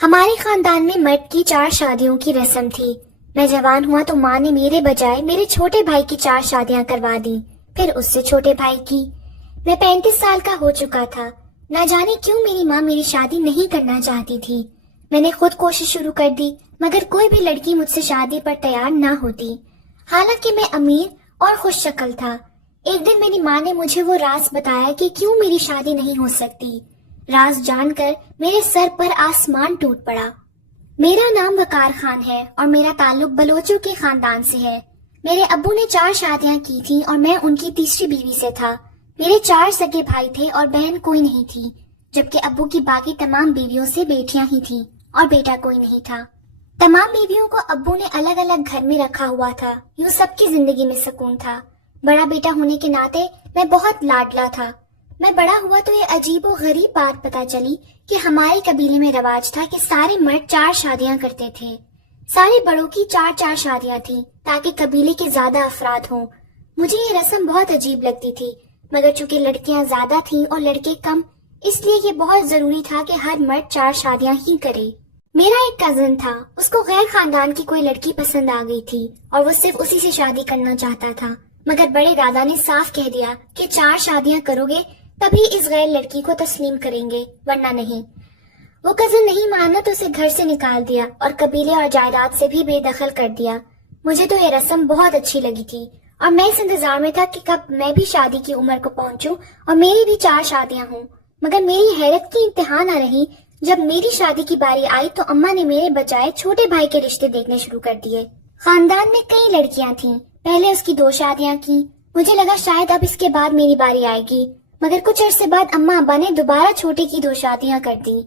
ہمارے خاندان میں مرد کی 4 شادیوں کی رسم تھی۔ میں جوان ہوا تو ماں نے میرے بجائے میرے چھوٹے بھائی کی 4 شادیاں کروا دیں، پھر اس سے چھوٹے بھائی کی۔ میں 35 سال کا ہو چکا تھا۔ نہ جانے کیوں میری ماں میری شادی نہیں کرنا چاہتی تھی۔ میں نے خود کوشش شروع کر دی، مگر کوئی بھی لڑکی مجھ سے شادی پر تیار نہ ہوتی، حالانکہ میں امیر اور خوش شکل تھا۔ ایک دن میری ماں نے مجھے وہ راز بتایا کہ کیوں میری شادی نہیں ہو سکتی۔ راز جان کر میرے سر پر آسمان ٹوٹ پڑا۔ میرا نام وقار خان ہے اور میرا تعلق بلوچوں کے خاندان سے ہے۔ میرے ابو نے 4 شادیاں کی تھیں اور میں ان کی تیسری بیوی سے تھا۔ میرے 4 سگے بھائی تھے اور بہن کوئی نہیں تھی، جبکہ ابو کی باقی تمام بیویوں سے بیٹیاں ہی تھیں اور بیٹا کوئی نہیں تھا۔ تمام بیویوں کو ابو نے الگ الگ گھر میں رکھا ہوا تھا، یوں سب کی زندگی میں سکون تھا۔ بڑا بیٹا ہونے کے ناطے میں بہت لاڈلا تھا۔ میں بڑا ہوا تو یہ عجیب و غریب بات پتہ چلی کہ ہمارے قبیلے میں رواج تھا کہ سارے مرد 4 شادیاں کرتے تھے۔ سارے بڑوں کی 4 شادیاں تھیں تاکہ قبیلے کے زیادہ افراد ہوں۔ مجھے یہ رسم بہت عجیب لگتی تھی، مگر چونکہ لڑکیاں زیادہ تھیں اور لڑکے کم، اس لیے یہ بہت ضروری تھا کہ ہر مرد 4 شادیاں ہی کرے۔ میرا ایک کزن تھا، اس کو غیر خاندان کی کوئی لڑکی پسند آ گئی تھی اور وہ صرف اسی سے شادی کرنا چاہتا تھا، مگر بڑے دادا نے صاف کہہ دیا کہ 4 شادیاں کرو گے تبھی اس غیر لڑکی کو تسلیم کریں گے، ورنہ نہیں۔ وہ کزن نہیں مانا تو اسے گھر سے نکال دیا اور قبیلے اور جائیداد سے بھی بے دخل کر دیا۔ مجھے تو یہ رسم بہت اچھی لگی تھی اور میں اس انتظار میں تھا کہ کب میں بھی شادی کی عمر کو پہنچوں اور میری بھی 4 شادیاں ہوں۔ مگر میری حیرت کی انتہا نہ رہی جب میری شادی کی باری آئی تو اماں نے میرے بجائے چھوٹے بھائی کے رشتے دیکھنے شروع کر دیے۔ خاندان میں کئی لڑکیاں تھیں، پہلے اس کی 2 شادیاں کی۔ مجھے لگا شاید اب اس کے بعد میری باری آئے گی، مگر کچھ عرصے بعد اماں ابا نے دوبارہ چھوٹے کی 2 شادیاں کر دیں۔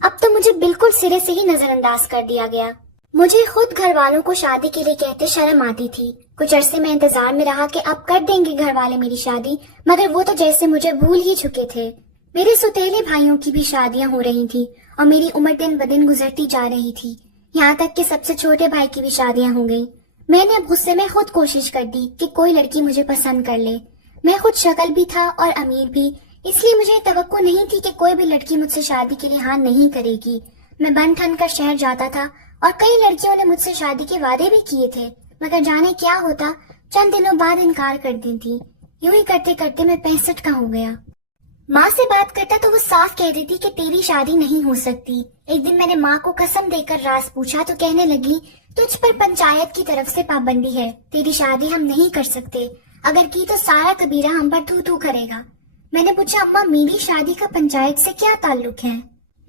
اب تو مجھے بالکل سرے سے ہی نظر انداز کر دیا گیا۔ مجھے خود گھر والوں کو شادی کے لیے کہتے شرم آتی تھی۔ کچھ عرصے میں انتظار میں رہا کہ اب کر دیں گے گھر والے میری شادی، مگر وہ تو جیسے مجھے بھول ہی چکے تھے۔ میرے سوتیلے بھائیوں کی بھی شادیاں ہو رہی تھی اور میری عمر دن بدن گزرتی جا رہی تھی، یہاں تک کہ سب سے چھوٹے بھائی کی بھی شادیاں ہو گئیں۔ میں نے اب غصے میں خود کوشش کر دی کہ کوئی لڑکی مجھے پسند کر لے۔ میں خود شکل بھی تھا اور امیر بھی، اس لیے مجھے توقع نہیں تھی کہ کوئی بھی لڑکی مجھ سے شادی کے لیے ہاں نہیں کرے گی۔ میں بن ٹھن کر شہر جاتا تھا اور کئی لڑکیوں نے مجھ سے شادی کے وعدے بھی کیے تھے، مگر جانے کیا ہوتا، چند دنوں بعد انکار کر دی تھی۔ یوں ہی کرتے کرتے میں 65 کا ہو گیا۔ ماں سے بات کرتا تو وہ صاف کہہ دیتی کہ تیری شادی نہیں ہو سکتی۔ ایک دن میں نے ماں کو قسم دے کر راز پوچھا تو کہنے لگی، تجھ پر پنچایت کی طرف سے پابندی ہے، تیری شادی ہم نہیں کر سکتے، اگر کی تو سارا قبیلہ ہم پر تھو تھو کرے گا۔ میں نے پوچھا، اماں میری شادی کا پنچایت سے کیا تعلق ہے؟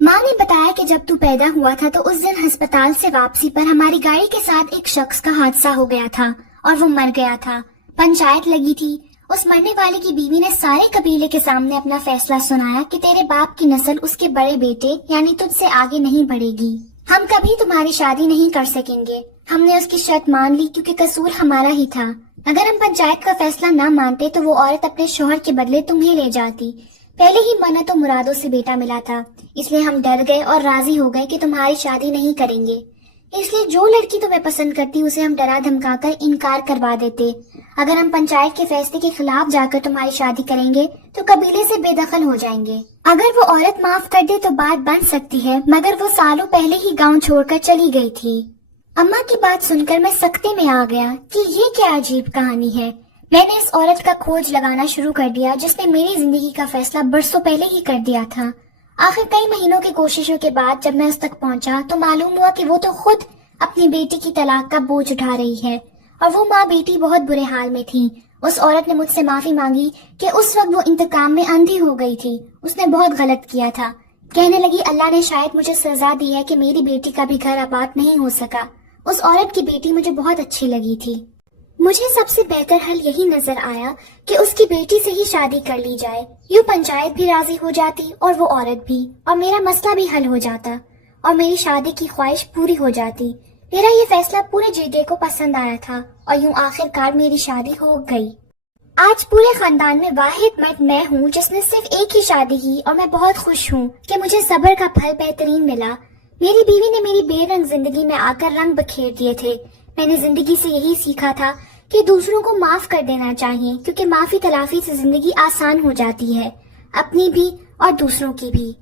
ماں نے بتایا کہ جب تو پیدا ہوا تھا تو اس دن ہسپتال سے واپسی پر ہماری گاڑی کے ساتھ ایک شخص کا حادثہ ہو گیا تھا اور وہ مر گیا تھا، پنچایت لگی تھی۔ اس مرنے والے کی بیوی نے سارے قبیلے کے سامنے اپنا فیصلہ سنایا کہ تیرے باپ کی نسل اس کے بڑے بیٹے یعنی تجھ سے آگے نہیں بڑھے گی، ہم کبھی تمہاری شادی نہیں کر سکیں گے۔ ہم نے اس کی شرط مان لی کیونکہ قصور ہمارا ہی تھا۔ اگر ہم پنچایت کا فیصلہ نہ مانتے تو وہ عورت اپنے شوہر کے بدلے تمہیں لے جاتی۔ پہلے ہی منت و مرادوں سے بیٹا ملا تھا، اس لیے ہم ڈر گئے اور راضی ہو گئے کہ تمہاری شادی نہیں کریں گے۔ اس لیے جو لڑکی تمہیں پسند کرتی اسے ہم ڈرا دھمکا کر انکار کروا دیتے۔ اگر ہم پنچایت کے فیصلے کے خلاف جا کر تمہاری شادی کریں گے تو قبیلے سے بے دخل ہو جائیں گے۔ اگر وہ عورت معاف کر دے تو بات بن سکتی ہے، مگر وہ سالوں پہلے ہی گاؤں چھوڑ کر چلی گئی تھی۔ اماں کی بات سن کر میں سکتے میں آ گیا کہ یہ کیا عجیب کہانی ہے۔ میں نے اس عورت کا کھوج لگانا شروع کر دیا جس نے میری زندگی کا فیصلہ برسوں پہلے ہی کر دیا تھا۔ آخر کئی مہینوں کی کوششوں کے بعد جب میں اس تک پہنچا تو معلوم ہوا کہ وہ تو خود اپنی بیٹی کی طلاق کا بوجھ اٹھا رہی ہے اور وہ ماں بیٹی بہت برے حال میں تھی۔ اس عورت نے مجھ سے معافی مانگی کہ اس وقت وہ انتقام میں اندھی ہو گئی تھی، اس نے بہت غلط کیا تھا۔ کہنے لگی اللہ نے شاید مجھے سزا دی ہے کہ میری بیٹی کا بھی گھر آباد نہیں ہو سکا۔ اس عورت کی بیٹی مجھے بہت اچھی لگی تھی۔ مجھے سب سے بہتر حل یہی نظر آیا کہ اس کی بیٹی سے ہی شادی کر لی جائے، یوں پنچایت بھی راضی ہو جاتی اور وہ عورت بھی، اور میرا مسئلہ بھی حل ہو جاتا اور میری شادی کی خواہش پوری ہو جاتی۔ میرا یہ فیصلہ پورے جرگے کو پسند آیا تھا اور یوں آخر کار میری شادی ہو گئی۔ آج پورے خاندان میں واحد مرد میں ہوں جس نے صرف ایک ہی شادی کی اور میں بہت خوش ہوں کہ مجھے صبر کا پھل بہترین ملا۔ میری بیوی نے میری بے رنگ زندگی میں آ کر رنگ بکھیر دیے تھے۔ میں نے زندگی سے یہی سیکھا تھا کہ دوسروں کو معاف کر دینا چاہیے کیونکہ معافی تلافی سے زندگی آسان ہو جاتی ہے، اپنی بھی اور دوسروں کی بھی۔